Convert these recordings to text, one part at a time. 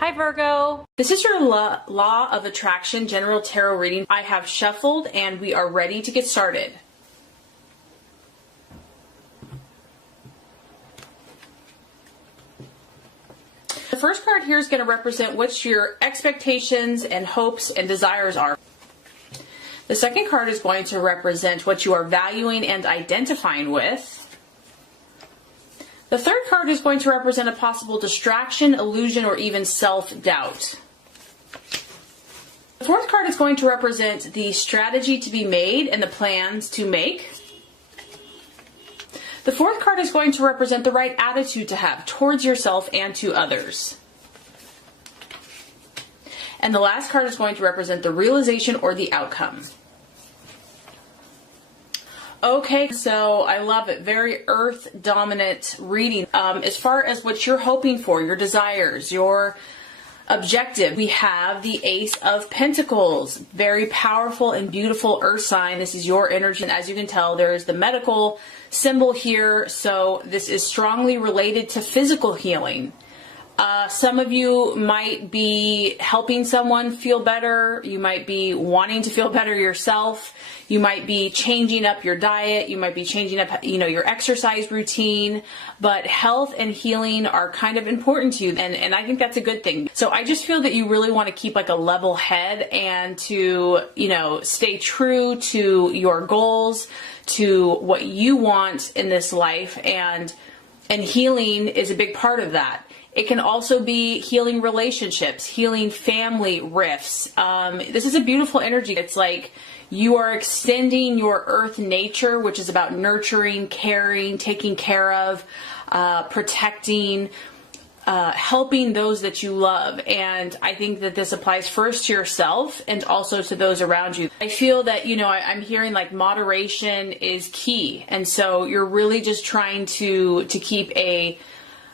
Hi Virgo. This is your Law of Attraction General Tarot reading. I have shuffled and we are ready to get started. The first card here is going to represent what your expectations and hopes and desires are. The second card is going to represent what you are valuing and identifying with. The third card is going to represent a possible distraction, illusion, or even self-doubt. The fourth card is going to represent the strategy to be made and the plans to make. The fourth card is going to represent the right attitude to have towards yourself and to others. And the last card is going to represent the realization or the outcome. Okay, so I love it. Very earth dominant reading. As far as what you're hoping for, your desires, your objective, we have the Ace of Pentacles. Very powerful and beautiful earth sign. This is your energy. And as you can tell, there's the medical symbol here. So this is strongly related to physical healing. Some of you might be helping someone feel better. You might be wanting to feel better yourself. You might be changing up your diet. You might be changing up, your exercise routine. But health and healing are kind of important to you. And I think that's a good thing. So I just feel that you really want to keep like a level head and to, stay true to your goals, to what you want in this life. And healing is a big part of that. It can also be healing relationships, healing family rifts. This is a beautiful energy. It's like you are extending your earth nature, which is about nurturing, caring, taking care of, protecting, helping those that you love. And I think that this applies first to yourself and also to those around you. I feel that, I'm hearing like moderation is key. And so you're really just trying to keep a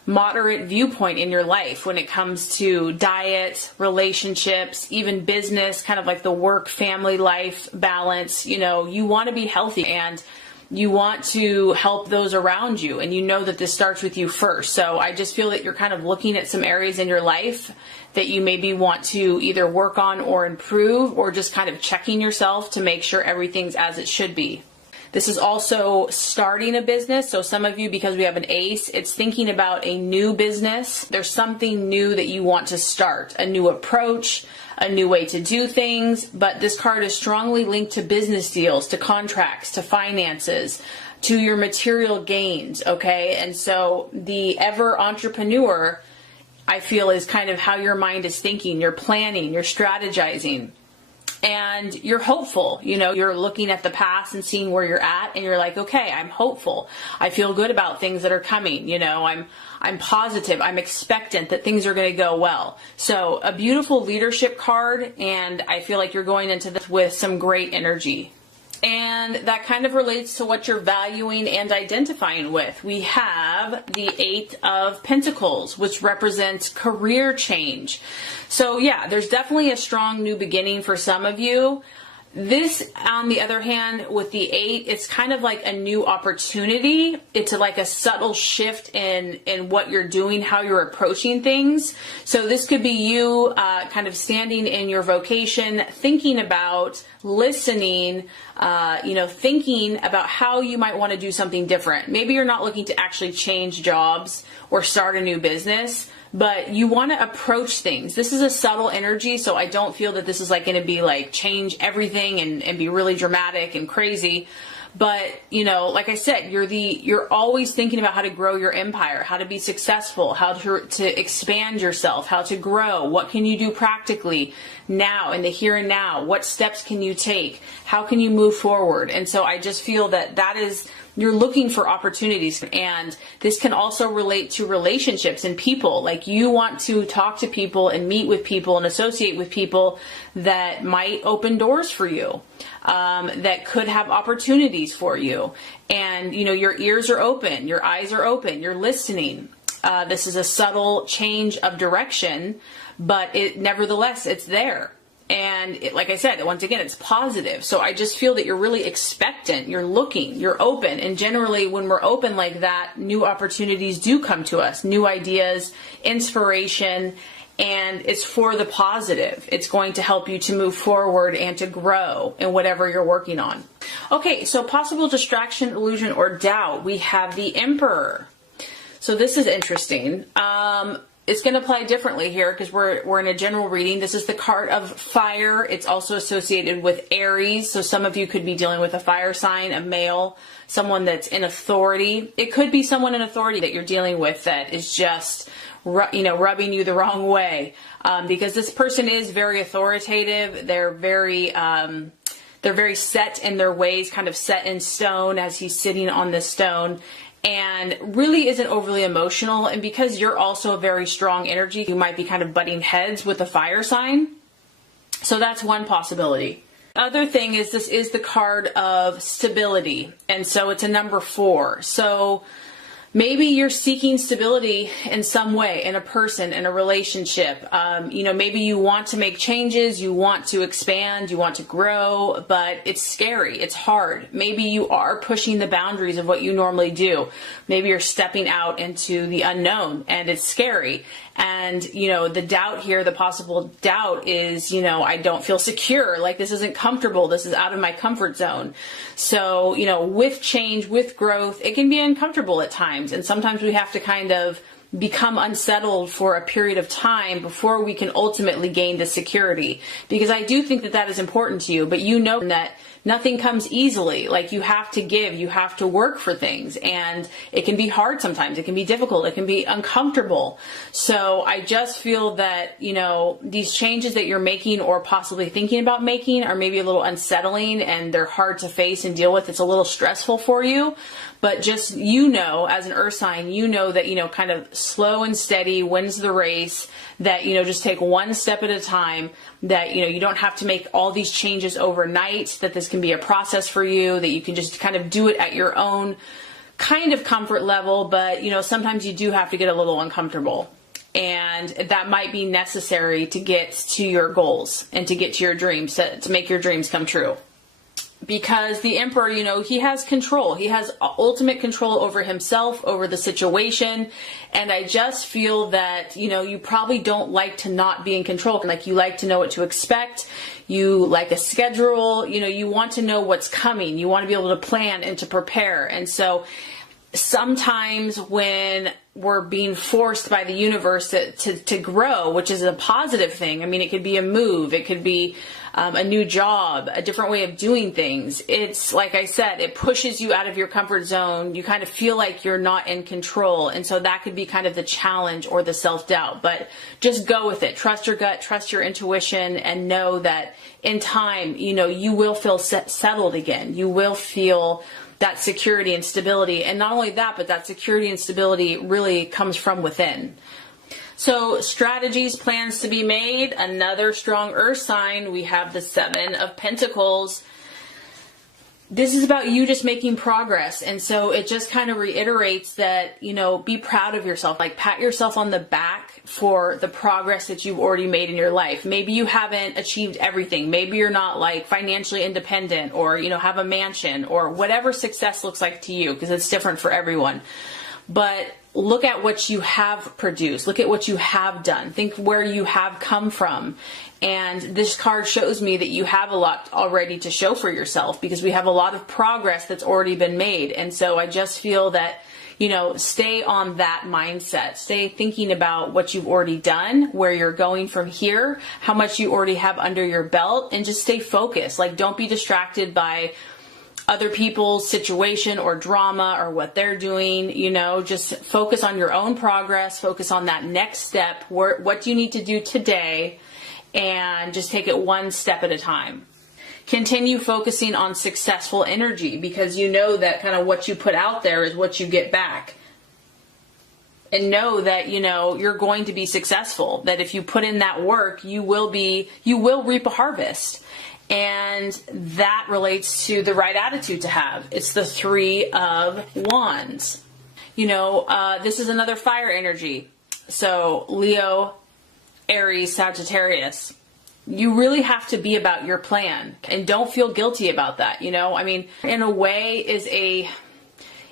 moderate viewpoint in your life when it comes to diet, relationships, even business, kind of like the work, family life balance. You want to be healthy and you want to help those around you, and you know that this starts with you first. So I just feel that you're kind of looking at some areas in your life that you maybe want to either work on or improve, or just kind of checking yourself to make sure everything's as it should be. This is also starting a business. So some of you, because we have an ace, it's thinking about a new business. There's something new that you want to start, a new approach, a new way to do things. But this card is strongly linked to business deals, to contracts, to finances, to your material gains. Okay. And so the ever entrepreneur, I feel, is kind of how your mind is thinking. You're planning, you're strategizing. And you're hopeful, you're looking at the past and seeing where you're at, and you're like, okay, I'm hopeful. I feel good about things that are coming. I'm positive. I'm expectant that things are going to go well. So a beautiful leadership card, and I feel like you're going into this with some great energy. And that kind of relates to what you're valuing and identifying with. We have the Eight of Pentacles, which represents career change. So yeah, there's definitely a strong new beginning for some of you. This, on the other hand, with the eight, it's kind of like a new opportunity. It's like a subtle shift in what you're doing, how you're approaching things. So this could be you kind of standing in your vocation, thinking about listening, thinking about how you might want to do something different. Maybe you're not looking to actually change jobs or start a new business, but you want to approach things. This is a subtle energy, so I don't feel that this is like going to be like change everything and be really dramatic and crazy. But, like I said, you're always thinking about how to grow your empire, how to be successful, how to expand yourself, how to grow. What can you do practically now, in the here and now? What steps can you take? How can you move forward? And so I just feel that is, you're looking for opportunities. And this can also relate to relationships and people. Like you want to talk to people and meet with people and associate with people that might open doors for you, that could have opportunities for you. And, your ears are open, your eyes are open, you're listening. This is a subtle change of direction, but nevertheless, it's there. And like I said, once again, it's positive. So I just feel that you're really expectant, you're looking, you're open. And generally when we're open like that, new opportunities do come to us, new ideas, inspiration, and it's for the positive. It's going to help you to move forward and to grow in whatever you're working on. Okay, so possible distraction, illusion, or doubt. We have the Emperor. So this is interesting. It's going to apply differently here because we're in a general reading. This is the card of fire. It's also associated with Aries. So some of you could be dealing with a fire sign, a male, someone that's in authority. It could be someone in authority that you're dealing with that is just, rubbing you the wrong way. Because this person is very authoritative. They're very set in their ways, kind of set in stone as he's sitting on this stone. And really isn't overly emotional. And because you're also a very strong energy, you might be kind of butting heads with a fire sign. So that's one possibility. Other thing is this is the card of stability. And so it's a number 4. So maybe you're seeking stability in some way, in a person, in a relationship. Maybe you want to make changes, you want to expand, you want to grow, but it's scary, it's hard. Maybe you are pushing the boundaries of what you normally do. Maybe you're stepping out into the unknown and it's scary. And, the doubt here, the possible doubt is, I don't feel secure. Like this isn't comfortable. This is out of my comfort zone. So, with change, with growth, it can be uncomfortable at times. And sometimes we have to kind of become unsettled for a period of time before we can ultimately gain the security. Because I do think that that is important to you, but that nothing comes easily. Like you have to give, you have to work for things, and it can be hard sometimes. It can be difficult. It can be uncomfortable. So I just feel that, these changes that you're making or possibly thinking about making are maybe a little unsettling and they're hard to face and deal with. It's a little stressful for you. But just, as an earth sign, that, kind of slow and steady wins the race, that, just take one step at a time, that, you don't have to make all these changes overnight, that this can be a process for you, that you can just kind of do it at your own kind of comfort level. But, sometimes you do have to get a little uncomfortable. And that might be necessary to get to your goals and to get to your dreams, to make your dreams come true. Because the Emperor, he has control. He has ultimate control over himself, over the situation. And I just feel that, you probably don't like to not be in control. Like you like to know what to expect. You like a schedule. You want to know what's coming. You want to be able to plan and to prepare. And so sometimes when we're being forced by the universe to grow, which is a positive thing. I mean, it could be a move. It could be a new job, a different way of doing things. It's like I said, it pushes you out of your comfort zone. You kind of feel like you're not in control. And so that could be kind of the challenge or the self-doubt, but just go with it. Trust your gut, trust your intuition, and know that in time, you will feel settled again. You will feel that security and stability. And not only that, but that security and stability really comes from within. So strategies, plans to be made. Another strong earth sign. We have the 7 of Pentacles. This is about you just making progress. And so it just kind of reiterates that, be proud of yourself. Like pat yourself on the back for the progress that you've already made in your life. Maybe you haven't achieved everything. Maybe you're not like financially independent or, have a mansion or whatever success looks like to you, because it's different for everyone. But look at what you have produced. Look at what you have done. Think where you have come from. And this card shows me that you have a lot already to show for yourself, because we have a lot of progress that's already been made. And so I just feel that, stay on that mindset. Stay thinking about what you've already done, where you're going from here, how much you already have under your belt, and just stay focused. Like, don't be distracted by other people's situation or drama or what they're doing. Just focus on your own progress, focus on that next step, what do you need to do today, and just take it one step at a time. Continue focusing on successful energy, because that kind of what you put out there is what you get back. And know that, you're going to be successful, that if you put in that work, you will reap a harvest. And that relates to the right attitude to have. It's the 3 of Wands. This is another fire energy. So Leo, Aries, Sagittarius. You really have to be about your plan, and don't feel guilty about that. In a way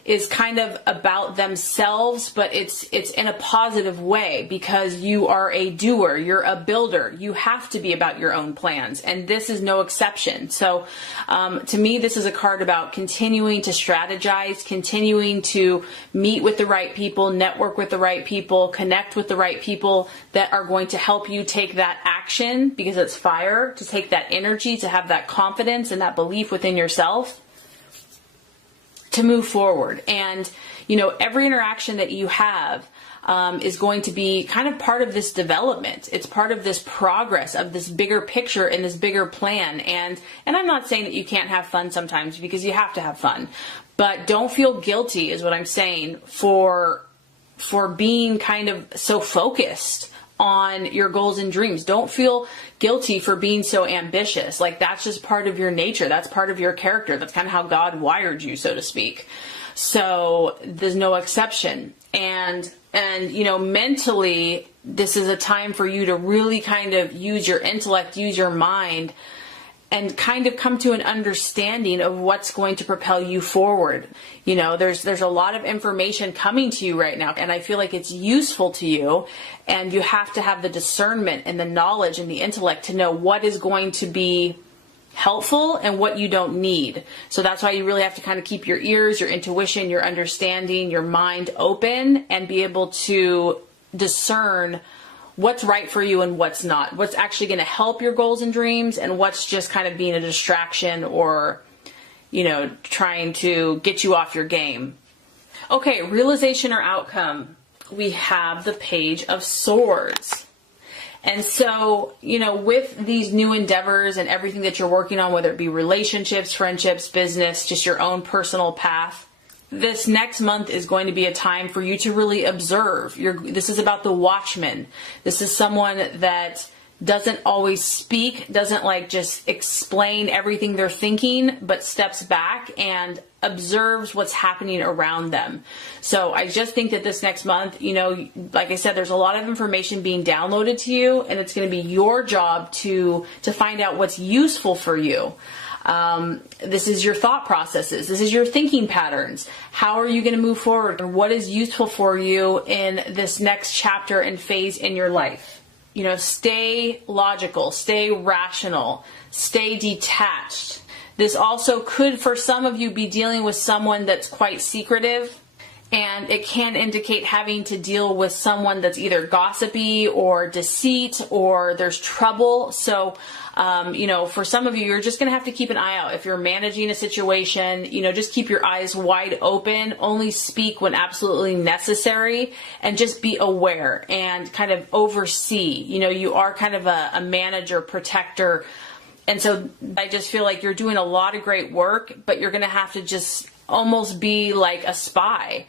is kind of about themselves, but it's in a positive way because you are a doer, you're a builder. You have to be about your own plans, and this is no exception. So to me, this is a card about continuing to strategize, continuing to meet with the right people, network with the right people, connect with the right people that are going to help you take that action, because it's fire, to take that energy, to have that confidence and that belief within yourself, to move forward. And, you know, every interaction that you have is going to be kind of part of this development. It's part of this progress of this bigger picture and this bigger plan. And I'm not saying that you can't have fun sometimes, because you have to have fun, but don't feel guilty is what I'm saying for being kind of so focused on your goals and dreams. Don't feel guilty for being so ambitious. Like, that's just part of your nature. That's part of your character. That's kind of how God wired you, so to speak. So there's no exception. And you know, mentally, this is a time for you to really kind of use your intellect, use your mind, and kind of come to an understanding of what's going to propel you forward. You know, there's a lot of information coming to you right now, and I feel like it's useful to you, and you have to have the discernment and the knowledge and the intellect to know what is going to be helpful and what you don't need. So that's why you really have to kind of keep your ears, your intuition, your understanding, your mind open, and be able to discern what's right for you and what's not, what's actually going to help your goals and dreams, and what's just kind of being a distraction or, you know, trying to get you off your game. Okay, realization or outcome. We have the Page of Swords. And so, you know, with these new endeavors and everything that you're working on, whether it be relationships, friendships, business, just your own personal path, this next month is going to be a time for you to really observe. This is about the watchman. This is someone that doesn't always speak, doesn't like just explain everything they're thinking, but steps back and observes what's happening around them. So I just think that this next month, you know, like I said, there's a lot of information being downloaded to you, and it's going to be your job to find out what's useful for you. This is your thought processes. This is your thinking patterns. How are you going to move forward? Or what is useful for you in this next chapter and phase in your life? You know, stay logical, stay rational, stay detached. This also could, for some of you, be dealing with someone that's quite secretive, and it can indicate having to deal with someone that's either gossipy or deceit, or there's trouble. So, you know, for some of you, you're just going to have to keep an eye out. If you're managing a situation, you know, just keep your eyes wide open, only speak when absolutely necessary, and just be aware and kind of oversee. You know, you are kind of a manager, protector. And so I just feel like you're doing a lot of great work, but you're going to have to just almost be like a spy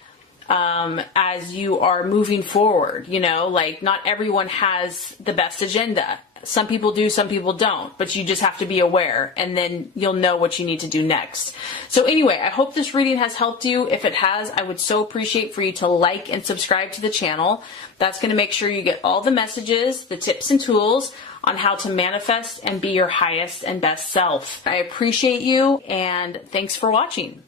as you are moving forward. You know, like, not everyone has the best agenda. Some people do, some people don't, but you just have to be aware, and then you'll know what you need to do next. So anyway, I hope this reading has helped you. If it has, I would so appreciate for you to like and subscribe to the channel. That's going to make sure you get all the messages, the tips and tools on how to manifest and be your highest and best self. I appreciate you, and thanks for watching.